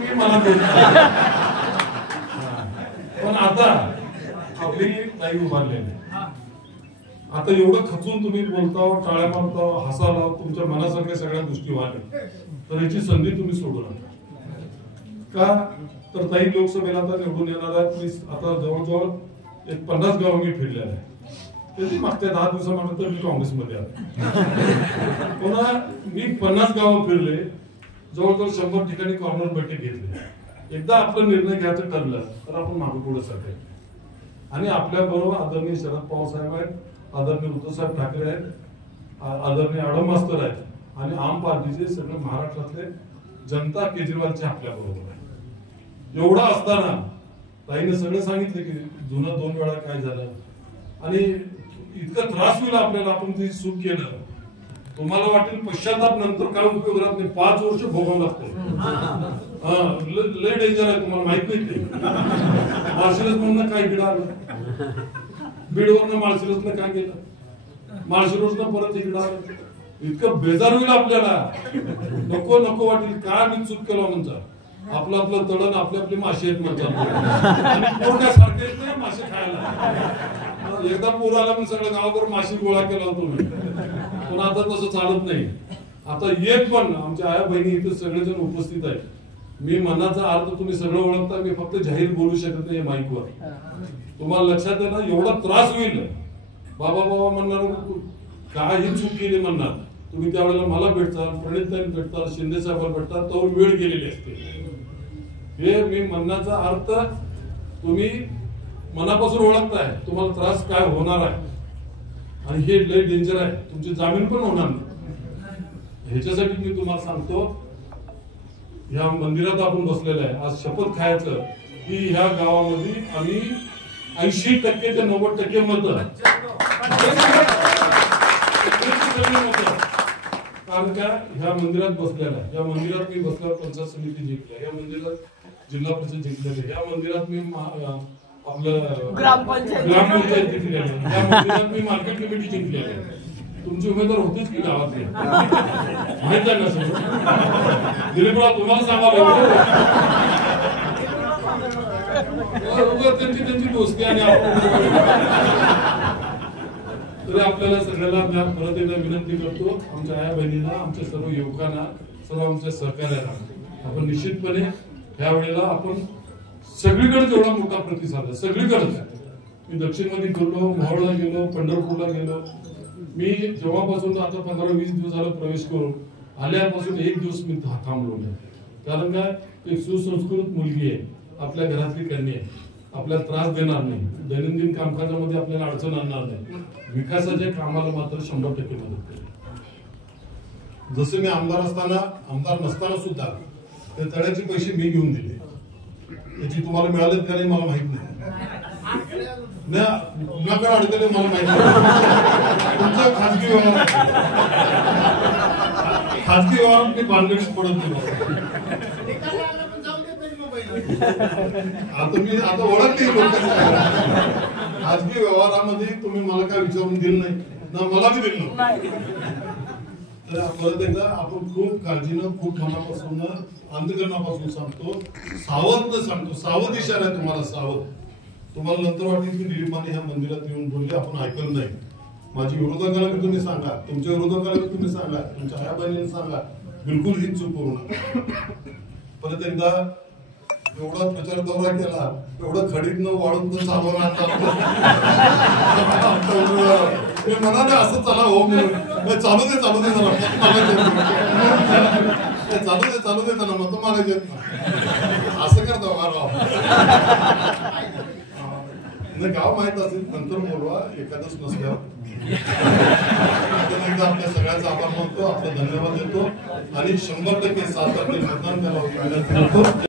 मी मला पण आता आपली ताई उभारलेली आता एवढं खचून तुम्ही बोलता टाळ्या मारता हसाला तुमच्या मनासारख्या सगळ्या गोष्टी व्हायला तर याची संधी तुम्ही सोडू नका का तर ताई लोकसभेला आता निवडून येणार आहेत मी आता जवळजवळ एक 50 गाव मी फिरलेला आहे त्याची मागच्या 10 दिवसानंतर मी काँग्रेसमध्ये आलो पुन्हा मी 50 गाव फिरले जवळजवळ 100 ठिकाणी कॉर्नर बैठक घेतली एकदा आपला निर्णय घ्यायचं ठरलं तर आपण मागे पुढे सरकार आणि आपल्या बरोबर आदरणीय शरद पवार साहेब आहेत आदरणीय उद्धव साहेब ठाकरे आहेत आदरणीय आडम मास्तर आहेत आणि आम पार्टीचे सगळे महाराष्ट्रातले जनता केजरीवालचे आपल्या बरोबर आहे एवढा असताना ताईने सगळं सांगितलं की जुनं 2 वेळा काय झालं आणि इतका त्रास होईल आपल्याला आपण ते सुख केलं तुम्हाला वाटेल पश्चाताप नंतर काय उपयोग राहत नाही 5 वर्ष भोगावं लागतं लय डेंजर आहे तुम्हाला माहित नाही ते माळशिरस म्हणून काय इकडे आलं बीडवरनं माळशिरसनं काय केलं माळशिरसनं परत इकडे आलं इतकं बेजार होईल आपल्याला नको नको वाटेल काय मी चूक केलं म्हणता आपलं आपलं तळण आपली आपली माशी आहेत म्हणतात आणि पोर काय सारखे येत नाही मासे खायला एकदा पूर आला पण सगळं गावावर माशी गोळा केला होतो मी पण आता तसं चालत नाही आता एक पण आमच्या आया बहिणी इथे सगळेजण उपस्थित आहेत मी मनाचा अर्थ तुम्ही सगळं ओळखता मी फक्त जाहीर बोलू शकत नाही माईकवर तुम्हाला लक्षात आहे ना एवढा त्रास होईल बाबा बाबा म्हणणार काही चूक केली म्हणणार तुम्ही त्यावेळेला मला भेटता प्रणिताईला भेटता शिंदे साहेबांना भेटता तो वेळ गेलेली असते हे मी म्हणण्याचा अर्थ तुम्ही मनापासून ओळखताय तुम्हाला त्रास काय होणार आहे आणि हे लय डेंजर आहे तुमची जामीन पण होणार नाही ह्याच्यासाठी मी तुम्हाला सांगतो ह्या मंदिरात आपण बसलेलं आहे आज शपथ खायचं की ह्या गावामध्ये आम्ही 80% ते 90% मतं कारण का ह्या मंदिरात बसलेला आहे या मंदिरात मी बसल्यावर पंचायत समिती जिंकल्या या मंदिरात जिल्हा परिषद जिंकलेली या मंदिरात मी आपलं ग्रामपंचायत जिंकलेली या मंदिरात मी मार्केट कमिटी जिंकलेली तुमचे उमेदवार होतेच की गावातले माहित आहे ना सगळं दिलीपराव तुम्हाला सांगावं त्यांची दोस्ती आणि तरी आपल्याला सगळ्याला परत एकदा विनंती करतो आमच्या आया बहिणींना आमच्या सर्व युवकांना सर्व आमच्या सहकार्याला आपण निश्चितपणे ह्या वेळेला आपण सगळीकडे जेवढा मोठा प्रतिसाद आहे सगळीकडेच मी दक्षिणमध्ये गेलो मोहोळला गेलो पंढरपूरला गेलो मी जेव्हापासून आता 15-20 दिवस झाला प्रवेश करून आल्यापासून 1 दिवस मी थांबलो नाही कारण काय एक सुसंस्कृत मुलगी आहे आपल्या घरातली कन्या आहे आपल्याला त्रास देणार नाही दैनंदिन कामकाजामध्ये आपल्याला अडचण आणणार नाही विकासाच्या कामाला मात्र 100% मदत करेल जसे मी आमदार असताना आमदार नसताना सुद्धा त्या तळ्याचे पैसे मी घेऊन दिले त्याची तुम्हाला मिळालेत का नाही मला माहित नाही कुणाकडे अडकले मला माहित नाही तुमचा खाजगी व्यवहारात मी भानगडीत पडत नाही आता ओळखते खाजगी व्यवहारामध्ये तुम्ही मला काय विचारून दिलं नाही ना मला बी दिलं तर परत एकदा आपण खूप काळजीनं खूप मनापासून अंतकरणापासून सांगतो सावध इशारा आहे तुम्हाला सावध तुम्हाला नंतर वाटेल की दिलीपाने ह्या मंदिरात येऊन बोलले आपण ऐकलं नाही माझी विरोधकाला बी तुम्ही सांगा तुमच्या विरोधकाला बी तुम्ही सांगा तुमच्या आया बहिणींना सांगा बिलकुल ही चूक करू नका परत एकदा एवढा प्रचार दौरा केला एवढं खडीत न वाढून तर चालवणार मी म्हणाले असं चला हो म्हणून चालू दे चला मत मागायचे असं करतो गाव माहित असेल नंतर बोलवा एखादच नसल्यावर एकदा आपल्या सगळ्यांचा आभार मानतो आपला धन्यवाद देतो आणि 100% 7 तारखेला मतदान करावं